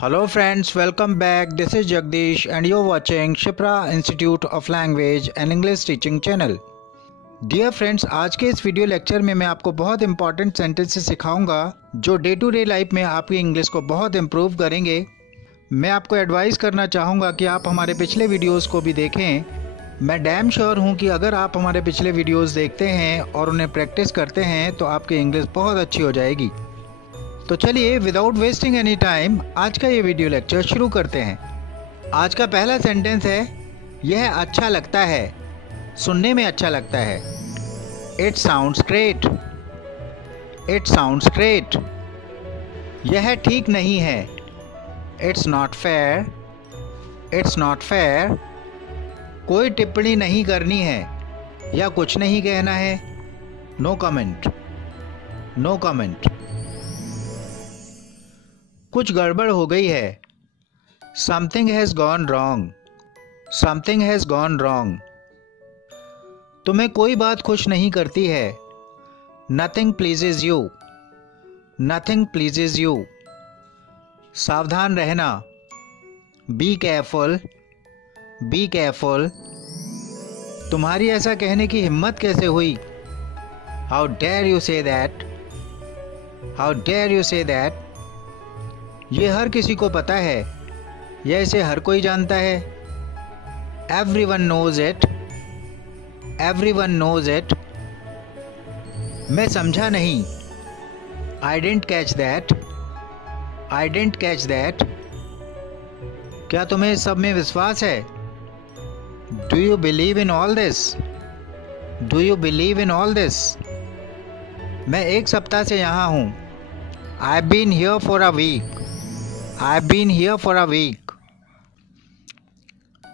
Hello friends, welcome back. This is Jagdish and you're watching Shipra Institute of Language and English Teaching channel. Dear friends, आज के इस video lecture में मैं आपको बहुत important sentences सिखाऊंगा जो डे टू डे लाइफ में आपकी इंग्लिश को बहुत इम्प्रूव करेंगे। मैं आपको एडवाइस करना चाहूँगा कि आप हमारे पिछले वीडियोस को भी देखें। मैं डैम श्योर हूँ कि अगर आप हमारे पिछले वीडियोस देखते हैं और उन्हें प्रैक्टिस करते हैं तो आपकी इंग्लिश बहुत अच्छी हो जाएगी। तो चलिए विदाउट वेस्टिंग एनी टाइम आज का ये वीडियो लेक्चर शुरू करते हैं। आज का पहला सेंटेंस है, यह अच्छा लगता है, सुनने में अच्छा लगता है। It sounds great, it sounds great. यह ठीक नहीं है, it's not fair, it's not fair. कोई टिप्पणी नहीं करनी है या कुछ नहीं कहना है, नो कमेंट, नो कमेंट। कुछ गड़बड़ हो गई है, something has gone wrong, something has gone wrong. तुम्हें कोई बात खुश नहीं करती है, nothing pleases you, nothing pleases you. सावधान रहना, बी केयरफुल, बी केयरफुल। तुम्हारी ऐसा कहने की हिम्मत कैसे हुई, how dare you say that, how dare you say that. ये हर किसी को पता है, यह इसे हर कोई जानता है। Everyone knows it, everyone knows it. मैं समझा नहीं, I didn't catch that, I didn't catch that. क्या तुम्हें इस सब में विश्वास है, do you believe in all this, do you believe in all this. मैं एक सप्ताह से यहाँ हूँ, I have been here for a week, I have been here for a week.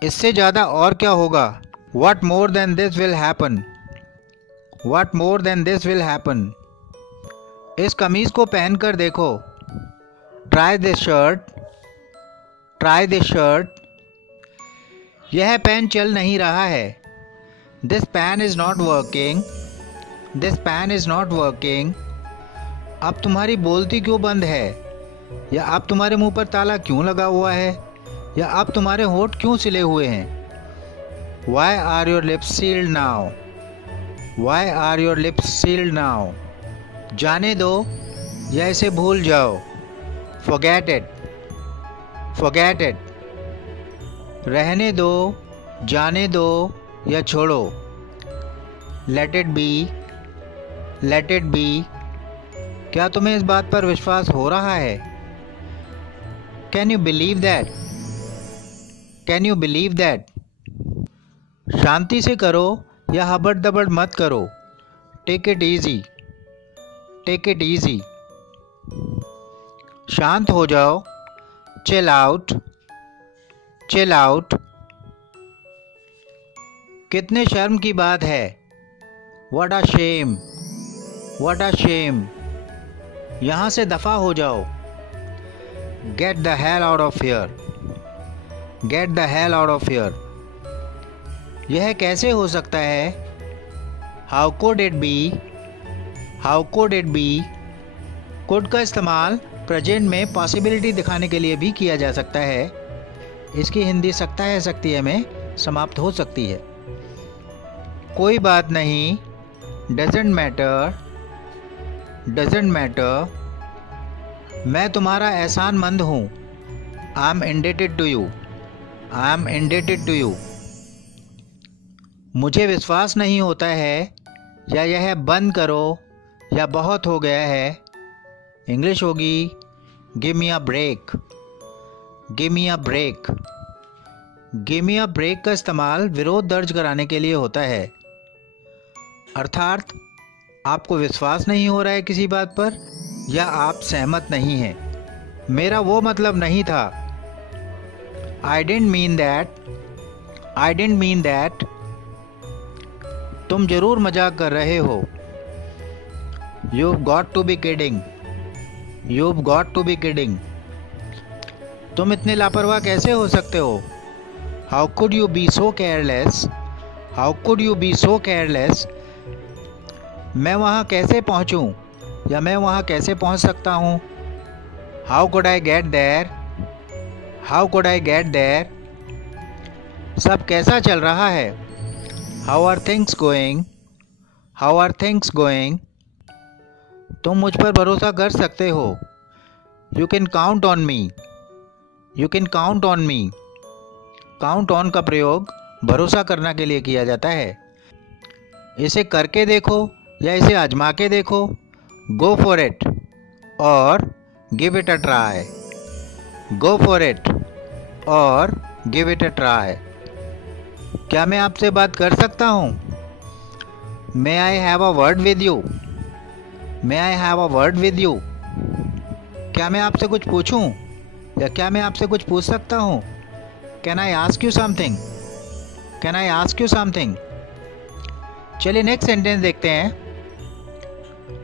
इससे ज़्यादा और क्या होगा, What more than this will happen? What more than this will happen? इस कमीज़ को पहन कर देखो, Try this shirt, try this shirt. यह पेन चल नहीं रहा है, This pen is not working, this pen is not working. अब तुम्हारी बोलती क्यों बंद है, या अब तुम्हारे मुंह पर ताला क्यों लगा हुआ है, या अब तुम्हारे होंठ क्यों सिले हुए हैं। Why are your lips sealed now? Why are your lips sealed now? जाने दो या इसे भूल जाओ, Forget it, forget it. रहने दो, जाने दो या छोड़ो, Let it be, let it be. क्या तुम्हें इस बात पर विश्वास हो रहा है, Can you believe that? Can you believe that? शांति से करो या हबड़ दबड़ मत करो, Take it easy, take it easy. शांत हो जाओ, Chill out, chill out. कितने शर्म की बात है, What a shame, what a shame. यहाँ से दफा हो जाओ, Get the hell out of here, get the hell out of here. यह कैसे हो सकता है, How could it be, how could it be. could का इस्तेमाल प्रेजेंट में पॉसिबिलिटी दिखाने के लिए भी किया जा सकता है। इसकी हिंदी सकता है सकती है में समाप्त हो सकती है। कोई बात नहीं, Doesn't matter, doesn't matter. मैं तुम्हारा एहसानमंद हूँ, I am indebted to you, I am indebted to you. मुझे विश्वास नहीं होता है, या यह बंद करो या बहुत हो गया है। इंग्लिश होगी, Give me a break, give me a break. Give me a break का इस्तेमाल विरोध दर्ज कराने के लिए होता है, अर्थात आपको विश्वास नहीं हो रहा है किसी बात पर या आप सहमत नहीं हैं। मेरा वो मतलब नहीं था, I didn't mean that, I didn't mean that. तुम जरूर मजाक कर रहे हो, You've got to be kidding, You've got to be kidding. तुम इतने लापरवाह कैसे हो सकते हो, How could you be so careless, How could you be so careless. मैं वहाँ कैसे पहुँचूँ या मैं वहाँ कैसे पहुँच सकता हूँ, How could I get there, how could I get there? सब कैसा चल रहा है? How are things going? How are things going? तुम मुझ पर भरोसा कर सकते हो। You can count on me. You can count on me. Count on का प्रयोग भरोसा करना के लिए किया जाता है। इसे करके देखो या इसे आजमा के देखो। गो फॉर इट और give it a try. Go for it और गिव इट अ ट्राई। क्या मैं आपसे बात कर सकता हूँ? May I have a word with you? May I have a word with you? क्या मैं आपसे कुछ पूछूं या क्या मैं आपसे कुछ पूछ सकता हूँ? Can I ask you something? Can I ask you something? चलिए नेक्स्ट सेंटेंस देखते हैं।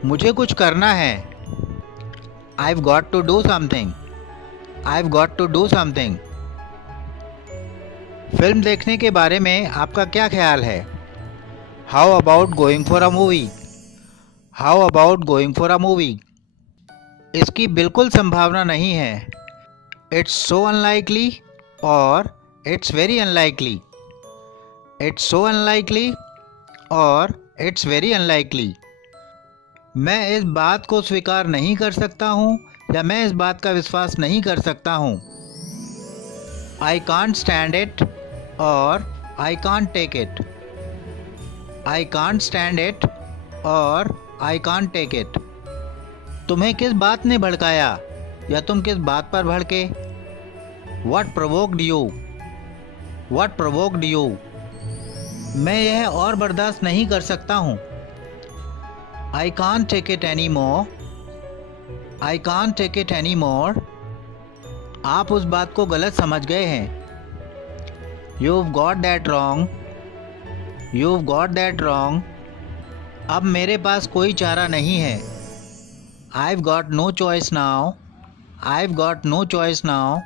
मुझे कुछ करना है। I've got to do something. I've got to do something. Film देखने के बारे में आपका क्या ख्याल है? How about going for a movie? How about going for a movie? इसकी बिल्कुल संभावना नहीं है। It's so unlikely और it's very unlikely. It's so unlikely और it's very unlikely. मैं इस बात को स्वीकार नहीं कर सकता हूँ या मैं इस बात का विश्वास नहीं कर सकता हूँ। I can't stand it और I can't take it. I can't stand it और I can't take it. तुम्हें किस बात ने भड़काया या तुम किस बात पर भड़के? What provoked you? What provoked you? मैं यह और बर्दाश्त नहीं कर सकता हूँ। I can't take it anymore. I can't take it anymore. आप उस बात को गलत समझ गए हैं। You've got that wrong. You've got that wrong. अब मेरे पास कोई चारा नहीं है। I've got no choice now. I've got no choice now.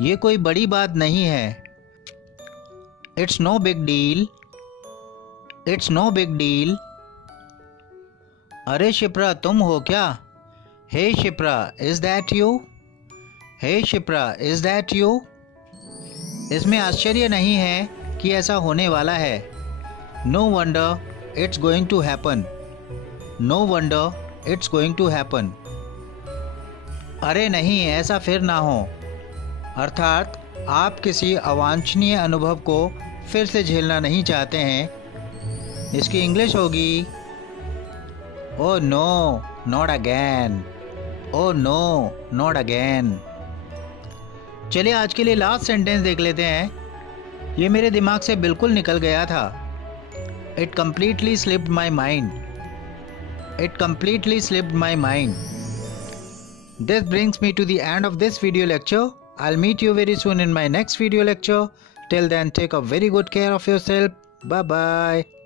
ये कोई बड़ी बात नहीं है। It's no big deal. It's no big deal. अरे शिप्रा तुम हो क्या? Hey Shipra is that you? Hey Shipra is that you? इसमें आश्चर्य नहीं है कि ऐसा होने वाला है। No wonder it's going to happen. No wonder it's going to happen. अरे नहीं ऐसा फिर ना हो। अर्थात आप किसी अवांछनीय अनुभव को फिर से झेलना नहीं चाहते हैं। इसकी इंग्लिश होगी Oh no, not again. Oh no, not again. चलिए आज के लिए लास्ट सेंटेंस देख लेते हैं। ये मेरे दिमाग से बिल्कुल निकल गया था। It completely slipped my mind. It completely slipped my mind. This brings me to the end of this video lecture. I'll meet you very soon in my next video lecture. Till then, take a very good care of yourself. Bye bye.